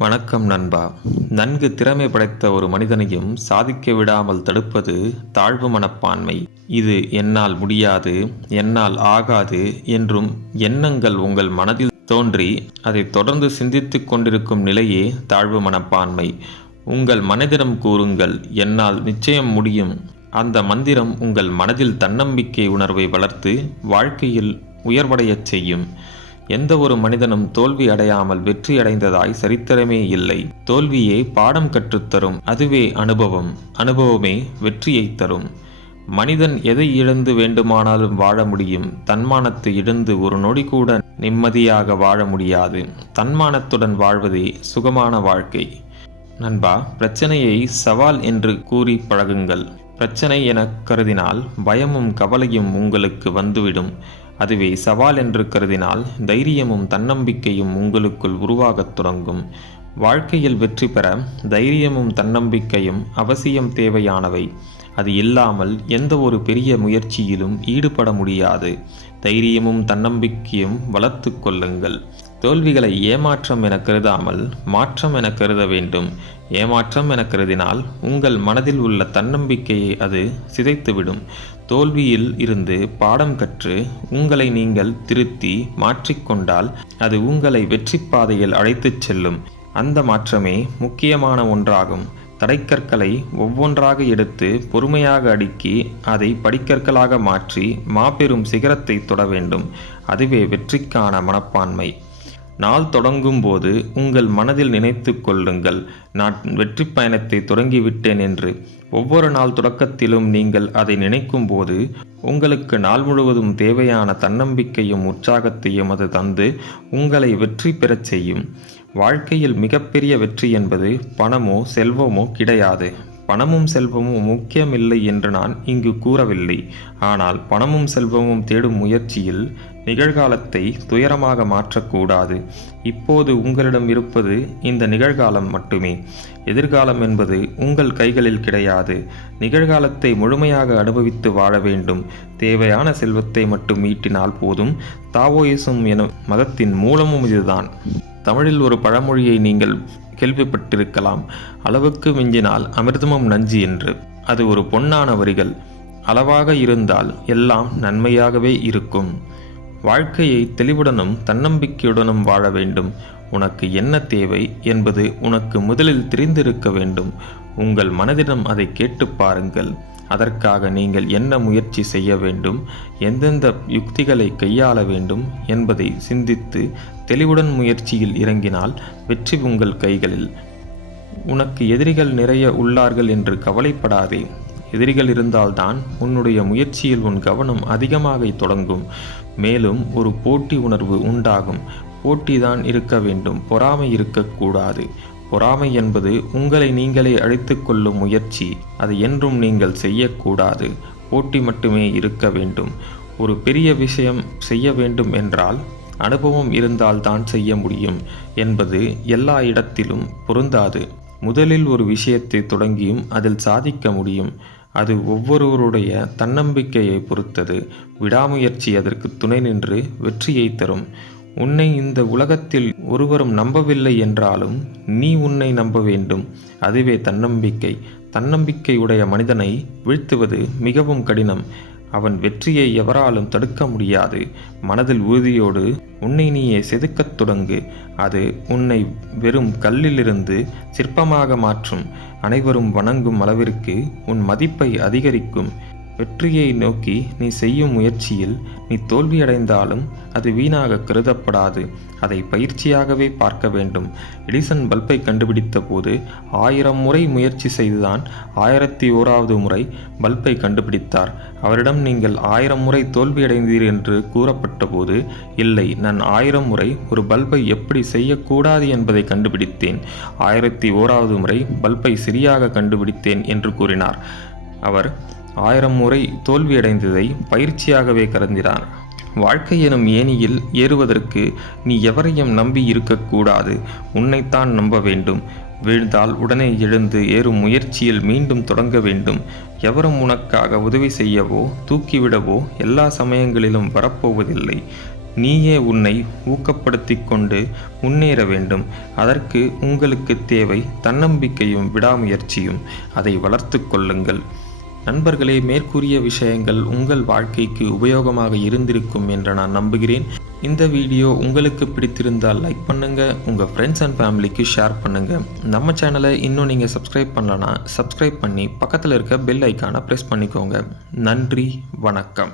வணக்கம் நண்பா. நன்கு திறமை படைத்த ஒரு மனிதனையும் சாதிக்க விடாமல் தடுப்பது தாழ்வு மனப்பான்மை. இது என்னால் முடியாது என்னால் ஆகாது என்றும் எண்ணங்கள் உங்கள் மனதில் தோன்றி அதை தொடர்ந்து சிந்தித்துக் கொண்டிருக்கும் நிலையே தாழ்வு மனப்பான்மை. உங்கள் மனதிடம் கூறுங்கள் என்னால் நிச்சயம் முடியும். அந்த மந்திரம் உங்கள் மனதில் தன்னம்பிக்கை உணர்வை வளர்த்து வாழ்க்கையில் உயர்வடையச் செய்யும். எந்த ஒரு மனிதனும் தோல்வி அடையாமல் வெற்றி அடைந்ததாய் சரித்திரமே இல்லை. தோல்வியே பாடம் கற்றுத்தரும் அதுவே அனுபவம். அனுபவமே வெற்றியை தரும். மனிதன் எதை இழந்து வேண்டுமானாலும் வாழ முடியும். தன்மானத்தை இழந்து ஒரு நொடி கூட நிம்மதியாக வாழ முடியாது. தன்மானத்துடன் வாழ்வதே சுகமான வாழ்க்கை. நண்பா பிரச்சனையை சவால் என்று கூறி பழகுங்கள். பிரச்சனை என கருதினால் பயமும் கவலையும் உங்களுக்கு வந்துவிடும். அதுவே சவால் என்று கருதினால் தைரியமும் தன்னம்பிக்கையும் உங்களுக்குள் உருவாகத் தொடங்கும். வாழ்க்கையில் வெற்றி பெற தைரியமும் தன்னம்பிக்கையும் அவசியம் தேவையானவை. அது இல்லாமல் எந்த ஒரு பெரிய முயற்சியிலும் ஈடுபட முடியாது. தைரியமும் தன்னம்பிக்கையும் வளர்த்து கொள்ளுங்கள். தோல்விகளை ஏமாற்றம் என கருதாமல் மாற்றம் என கருத வேண்டும். ஏமாற்றம் என கருதினால் உங்கள் மனதில் உள்ள தன்னம்பிக்கையை அது சிதைத்துவிடும். தோல்வியில் இருந்து பாடம் கற்று உங்களை நீங்கள் திருத்தி மாற்றிக்கொண்டால் அது உங்களை வெற்றி பாதையில் அழைத்துச் செல்லும். அந்த மாற்றமே முக்கியமான ஒன்றாகும். தடைக்கற்களை ஒவ்வொன்றாக எடுத்து பொறுமையாக அடுக்கி அதை படிக்கற்களாக மாற்றி மாபெரும் சிகரத்தை தொட வேண்டும். அதுவே வெற்றிக்கான மனப்பான்மை. நாள் தொடங்கும் போது உங்கள் மனதில் நினைத்து கொள்ளுங்கள். நான் வெற்றி பயணத்தை தொடங்கிவிட்டேன் என்று. ஒவ்வொரு நாள் தொடக்கத்திலும் நீங்கள் அதை நினைக்கும் போது உங்களுக்கு நாள் முழுவதும் தேவையான தன்னம்பிக்கையும் உற்சாகத்தையும் அது தந்து உங்களை வெற்றி பெறச் செய்யும். வாழ்க்கையில் மிகப்பெரிய வெற்றி என்பது பணமோ செல்வமோ கிடையாது. பணமும் செல்வமும் முக்கியமில்லை என்று நான் இங்கு கூறவில்லை. ஆனால் பணமும் செல்வமும் தேடும் முயற்சியில் நிகழ்காலத்தை துயரமாக மாற்றக்கூடாது. இப்போது உங்களிடம் இருப்பது இந்த நிகழ்காலம் மட்டுமே. எதிர்காலம் என்பது உங்கள் கைகளில் கிடையாது. நிகழ்காலத்தை முழுமையாக அனுபவித்து வாழ வேண்டும். தேவையான செல்வத்தை மட்டும் ஈட்டினால் போதும். தாவோயிசம் என மதத்தின் மூலமும் இதுதான். தமிழில் ஒரு பழமொழியை நீங்கள் கேள்விப்பட்டிருக்கலாம். அளவுக்கு மிஞ்சினால் அமிர்தமும் நஞ்சு என்று. அது ஒரு பொன்னான வரிகள். அளவாக இருந்தால் எல்லாம் நன்மையாகவே இருக்கும். வாழ்க்கையை தெளிவுடனும் தன்னம்பிக்கையுடனும் வாழ வேண்டும். உனக்கு என்ன தேவை என்பது உனக்கு முதலில் தெரிந்திருக்க வேண்டும். உங்கள் மனதிடம் அதை கேட்டு பாருங்கள். அதற்காக நீங்கள் என்ன முயற்சி செய்ய வேண்டும்? எந்தெந்த யுக்திகளை கையாள வேண்டும் என்பதை சிந்தித்து தெளிவுடன் முயற்சியில் இறங்கினால் வெற்றி உங்கள் கைகளில். உனக்கு எதிரிகள் நிறைய உள்ளார்கள் என்று கவலைப்படாதே. எதிரிகள் இருந்தால்தான் உன்னுடைய முயற்சியில் உன் கவனம் அதிகமாக தொடங்கும். மேலும் ஒரு போட்டி உணர்வு உண்டாகும். போட்டி தான் இருக்க வேண்டும். பொறாமை இருக்கக்கூடாது. பொறாமை என்பது உங்களை நீங்களே அழித்து கொள்ளும் முயற்சி. அது என்றும் நீங்கள் செய்யக்கூடாது. போட்டி மட்டுமே இருக்க வேண்டும். ஒரு பெரிய விஷயம் செய்ய வேண்டும் என்றால் அனுபவம் இருந்தால்தான் செய்ய முடியும் என்பது எல்லா இடத்திலும் பொருந்தாது. முதலில் ஒரு விஷயத்தை தொடங்கியும் அதில் சாதிக்க முடியும். அது ஒவ்வொருவருடைய தன்னம்பிக்கையை பொறுத்தது. விடாமுயற்சி அதற்கு துணை நின்று வெற்றியை தரும். உன்னை இந்த உலகத்தில் ஒருவரும் நம்பவில்லை என்றாலும் நீ உன்னை நம்ப வேண்டும். அதுவே தன்னம்பிக்கை. தன்னம்பிக்கை உடைய மனிதனை வீழ்த்துவது மிகவும் கடினம். அவன் வெற்றியை எவராலும் தடுக்க முடியாது. மனதில் உறுதியோடு உன்னை நீயே செதுக்கத் தொடங்கு. அது உன்னை வெறும் கல்லிலிருந்து சிற்பமாக மாற்றும். அனைவரும் வணங்கும் அளவிற்கு உன் மதிப்பை அதிகரிக்கும். வெற்றியை நோக்கி நீ செய்யும் முயற்சியில் நீ தோல்வியடைந்தாலும் அது வீணாக கருதப்படாது. அதை பயிற்சியாகவே பார்க்க வேண்டும். எடிசன் பல்பை கண்டுபிடித்த போது ஆயிரம் முறை முயற்சி செய்துதான் ஆயிரத்தி ஓராவது முறை பல்பை கண்டுபிடித்தார். அவரிடம் நீங்கள் ஆயிரம் முறை தோல்வியடைந்தீர் என்று கூறப்பட்ட போது இல்லை நான் ஆயிரம் முறை ஒரு பல்பை எப்படி செய்யக்கூடாது என்பதை கண்டுபிடித்தேன். ஆயிரத்தி ஓராவது முறை பல்பை சரியாக கண்டுபிடித்தேன் என்று கூறினார். அவர் ஆயிரம் முறை தோல்வியடைந்ததை பயிற்சியாகவே கருந்தினார். வாழ்க்கை எனும் ஏணியில் ஏறுவதற்கு நீ எவரையும் நம்பி இருக்கக்கூடாது உன்னைத்தான் நம்ப வேண்டும். வீழ்ந்தால் உடனே எழுந்து ஏறும் முயற்சியில் மீண்டும் தொடங்க வேண்டும். எவரும் உனக்காக உதவி செய்யவோ தூக்கிவிடவோ எல்லா சமயங்களிலும் வரப்போவதில்லை. நீயே உன்னை ஊக்கப்படுத்தி கொண்டு முன்னேற வேண்டும். அதற்கு உங்களுக்கு தேவை தன்னம்பிக்கையும் விடாமுயற்சியும். அதை வளர்த்து கொள்ளுங்கள். நண்பர்களே மேற்கூறிய விஷயங்கள் உங்கள் வாழ்க்கைக்கு உபயோகமாக இருந்திருக்கும் என்று நான் நம்புகிறேன். இந்த வீடியோ உங்களுக்கு பிடித்திருந்தால் லைக் பண்ணுங்க உங்க ஃப்ரெண்ட்ஸ் அண்ட் ஃபேமிலிக்கு ஷேர் பண்ணுங்க. நம்ம சேனலை இன்னும் நீங்க சப்ஸ்கிரைப் பண்ணலனா சப்ஸ்கிரைப் பண்ணி பக்கத்தில் இருக்க பெல் ஐக்கானை ப்ரெஸ் பண்ணிக்கோங்க. நன்றி வணக்கம்.